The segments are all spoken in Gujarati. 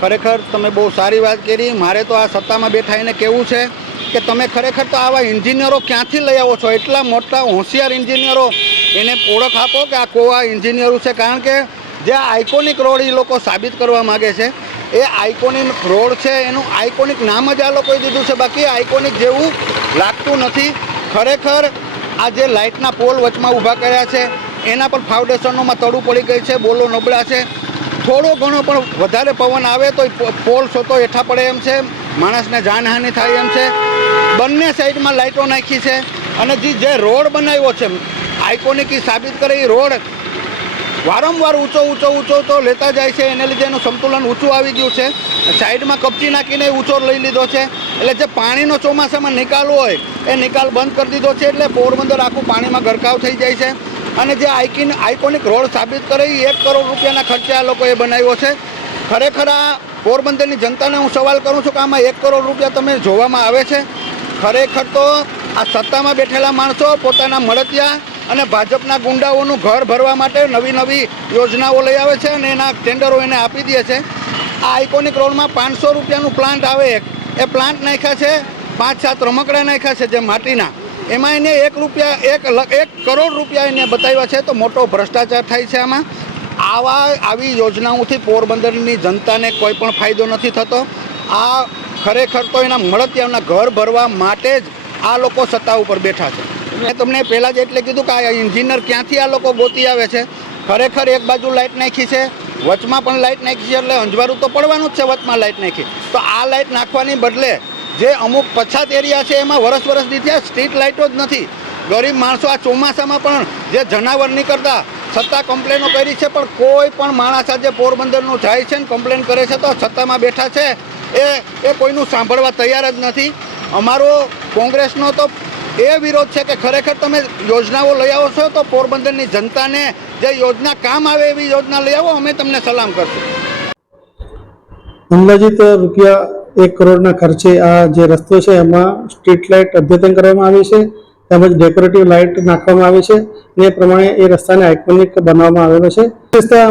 ખરેખર તમે બહુ સારી વાત કરી. મારે તો આ સત્તામાં બેઠા એને કહેવું છે કે તમે ખરેખર તો આવા એન્જિનિયરો ક્યાંથી લઈ આવો છો? એટલા મોટા હોશિયાર એન્જિનિયરો એને ઓળખ આપો કે આ કોવા એન્જિનિયરો છે. કારણ કે જે આઇકોનિક રોડ એ લોકો સાબિત કરવા માગે છે. એ આઇકોનિક રોડ છે, એનું આઇકોનિક નામ જ આ લોકોએ દીધું છે. બાકી આઇકોનિક જેવું લાગતું નથી. ખરેખર આ જે લાઇટના પોલ વચમાં ઊભા કર્યા છે, એના પર ફાઉન્ડેશનોમાં તડું પડી ગઈ છે, બોલો નબળા છે. થોડો ઘણો પણ વધારે પવન આવે તો પોલ સોતો હેઠા પડે એમ છે, માણસને જાનહાનિ થાય એમ છે. બંને સાઈડમાં લાઇટો નાખી છે અને જે જે રોડ બનાવ્યો છે, આઇકોનિક સાબિત કરે એ રોડ વારંવાર ઊંચો ઊંચો ઊંચો તો લેતા જાય છે, એને લીધે એનું સંતુલન ઊંચું આવી ગયું છે. સાઈડમાં કપચી નાખીને ઊંચો લઈ લીધો છે. એટલે જે પાણીનો ચોમાસામાં નિકાલ હોય, એ નિકાલ બંધ કરી દીધો છે, એટલે પોરબંદર આખું પાણીમાં ગરકાવ થઈ જાય છે. અને જે આઇકિન આઇકોનિક રોડ સાબિત કરે એ એક કરોડ રૂપિયાના ખર્ચે આ લોકોએ બનાવ્યો છે. ખરેખર આ પોરબંદરની જનતાને હું સવાલ કરું છું કે આમાં એક કરોડ રૂપિયા તમે જોવામાં આવે છે? ખરેખર તો આ સત્તામાં બેઠેલા માણસો પોતાના મળતિયા અને ભાજપના ગુંડાઓનું ઘર ભરવા માટે નવી નવી યોજનાઓ લઈ આવે છે અને એના ટેન્ડરો એને આપી દે છે. આ આઇકોનિક રોડમાં પાંચસો રૂપિયાનું પ્લાન્ટ આવે. એક એ પ્લાન્ટ નાખ્યા છે પાંચ સાત રમકડા નાખ્યા છે જે માટીના. એમાં એને એક રૂપિયા, એક એક કરોડ રૂપિયા એને બતાવ્યા છે. તો મોટો ભ્રષ્ટાચાર થાય છે આમાં. આવા, આવી યોજનાઓથી પોરબંદરની જનતાને કોઈ પણ ફાયદો નથી થતો. આ ખરેખર તો એના મળતિયાઓના ઘર ભરવા માટે જ આ લોકો સત્તા ઉપર બેઠા છે. મેં તમને પહેલાં જ એટલે કીધું કે આ એન્જિનિયર ક્યાંથી આ લોકો ગોતી આવે છે? ખરેખર એક બાજુ લાઇટ નાખી છે, વચમાં પણ લાઇટ નાખી છે, એટલે અંજવારું તો પડવાનું જ છે, વચમાં લાઇટ નાખી. તો આ લાઇટ નાખવાની બદલે જે અમુક પછાત એરિયા છે એમાં વરસ વરસ દીધા સ્ટ્રીટ લાઇટો જ નથી. ગરીબ માણસો આ ચોમાસામાં પણ જે જનાવર નીકળતા સત્તા કમ્પ્લેનો કરી છે, પણ કોઈ પણ માણસ આજે પોરબંદરનું જાય છે ને કમ્પ્લેન કરે છે, તો સત્તામાં બેઠા છે. એ એ કોઈનું સાંભળવા તૈયાર જ નથી. અમારો કોંગ્રેસનો તો એ વિરોધ છે કે ખરેખર તમે યોજનાઓ લઈ આવો છો, તો પોરબંદરની જનતાને જે યોજના કામ આવે એવી યોજના લઈ આવો, અમે તમને સલામ કરશું. અંદાજિત રૂપિયા એક કરોડના ખર્ચે આ જે રસ્તો છે એમાં સ્ટ્રીટ લાઇટ અદ્યતન કરવામાં આવી છે તેમજ ડેકોરેટિવ લાઇટ નાખવામાં આવી છે અને એ પ્રમાણે એ રસ્તાને આઇકોનિક બનાવવામાં આવેલો છે. વિશેષતા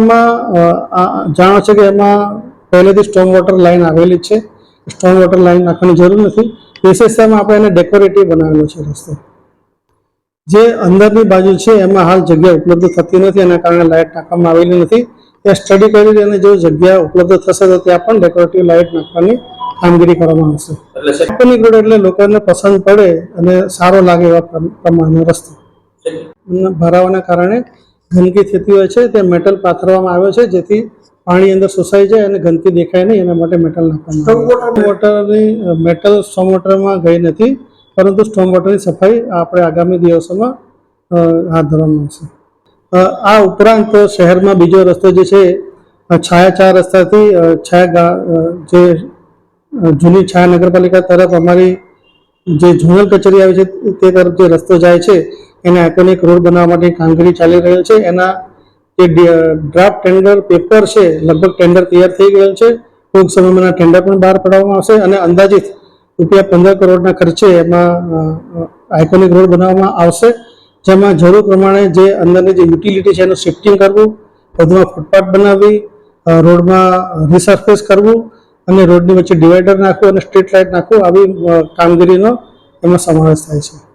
અ, જાણો છે કે એમાં પહેલેથી સ્ટોમ વોટર લાઇન આવેલી જ છે. સ્ટોમ વોટર લાઇન નાખવાની જરૂર નથી. વિશેષતામાં આપણે એને ડેકોરેટિવ બનાવેલો છે રસ્તો. જે અંદરની બાજુ છે એમાં હાલ જગ્યા ઉપલબ્ધ થતી નથી એના કારણે લાઇટ નાખવામાં આવેલી નથી. ત્યાં સ્ટડી કરી અને જો જગ્યા ઉપલબ્ધ થશે તો ત્યાં પણ ડેકોરેટિવ લાઇટ નાખવાની કામગીરી કરવામાં આવશે. કંપની રોડ એટલે લોકોને પસંદ પડે અને સારો લાગે એવા પ્રમ- પ્રમાણનો રસ્તો ભરાવાના કારણે ગંદકી થતી હોય છે તે મેટલ પાથરવામાં આવ્યો છે જેથી પાણી અંદર શોષાઈ જાય અને ગંદકી દેખાય નહીં એના માટે મેટલ નાખવામાં વોટરની મેટલ સ્ટોમ વોટરમાં ગઈ નથી પરંતુ સ્ટોમ વોટરની સફાઈ આપણે આગામી દિવસોમાં હાથ ધરવામાં આવશે. આ ઉપરાંત શહેરમાં બીજો રસ્તો જે છે છાયા ચાર રસ્તાથી છાયા જે જૂની છાયા નગરપાલિકા તરફ અમારી જે ઝોનલ કચેરી આવી છે, તે તરફ જે રસ્તો જાય છે, એને આઇકોનિક રોડ બનાવવા માટે કામગીરી ચાલી રહેલ છે. એના જે ડ્રાફ્ટ ટેન્ડર પેપર છે, લગભગ ટેન્ડર તૈયાર થઈ ગયેલ છે. ટૂંક સમયમાં ટેન્ડર પણ બહાર પાડવામાં આવશે અને અંદાજિત રૂપિયા પંદર કરોડના ખર્ચે એમાં આઇકોનિક રોડ બનાવવામાં આવશે, જેમાં જરૂર પ્રમાણે જે અંદરની જે યુટિલિટી છે, એનું શિફ્ટિંગ કરવું, વધુમાં ફૂટપાથ બનાવવી રોડમાં રિસર્ફેસ કરવું અને રોડની વચ્ચે ડિવાઈડર નાખવું અને સ્ટ્રીટ લાઇટ નાખવું આવી કામગીરીનો એમાં સમાવેશ થાય છે.